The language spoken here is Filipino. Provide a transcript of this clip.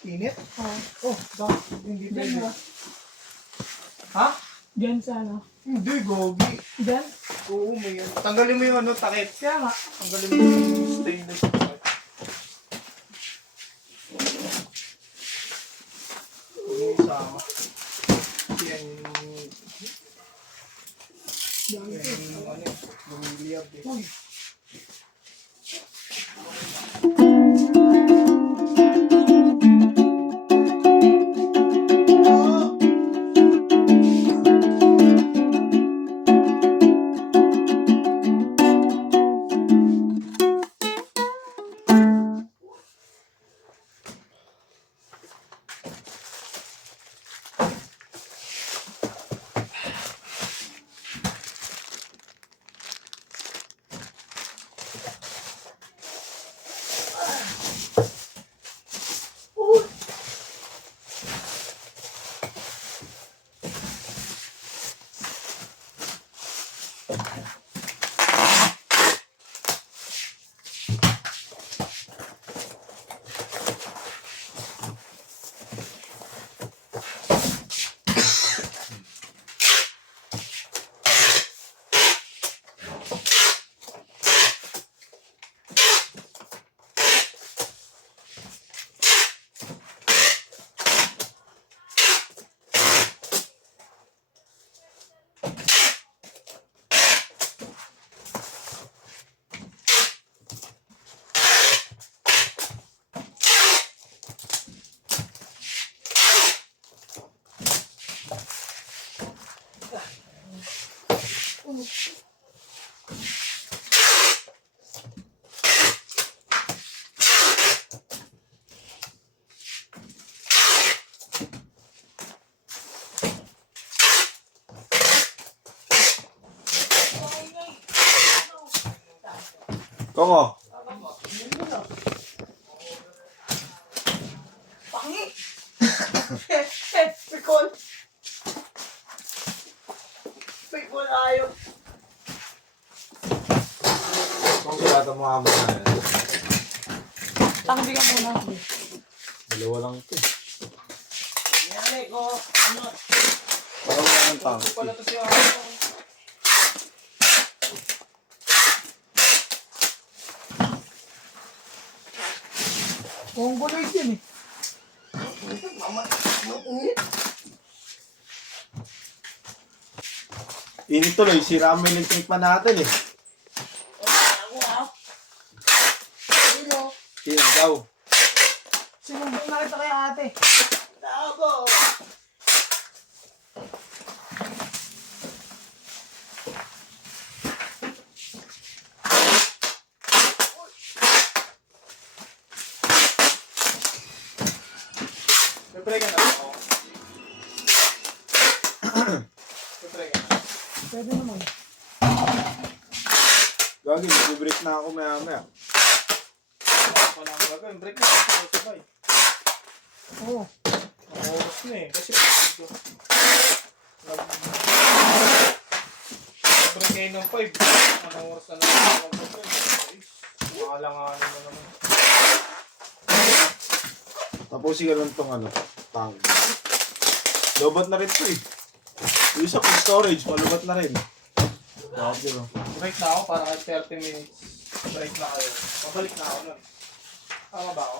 Init? Oo. Oh, bakit? Hindi Diyan pwede. ba? Ha? Diyan sa ano? Hindi, gogi. Diyan? Oo, may yan. Tanggalin mo yung ano, takip. Kaya nga. Tanggalin mo yung stainless. Huwag mo isama. Yan yung ano, lumiliyab eh. Uy. Kongo. Pangi! Pikol! Pikol ayaw. Kung kaya mo amo na yan. Tangbi ka muna. Dalawa lang ito. Nangyari ko. Ano? Parang wala ng tank. Pala to siya. Kung guloy din eh. Init tuloy, sira ang electric pa natin eh. Sino daw? Sinumbong na kita kay ate. Siyempre ka na ako. Siyempre ka na. Pwede naman. Gagi, mag-break na ako maya-maya. Wala akong gagawin. Break na ako sabay. Oo. Ang oras na eh. Kasi break kayo ng 5. Anong oras na lang ako mag-break? Makalanganin mo naman. Tapusin ka lang itong ano, tang. Lobat na rin ito eh. Yung isa pang storage, malubat na rin. Break na ako para kahit 30 minutes. Break na kayo. Pabalik na ako nun. Tama ba ako?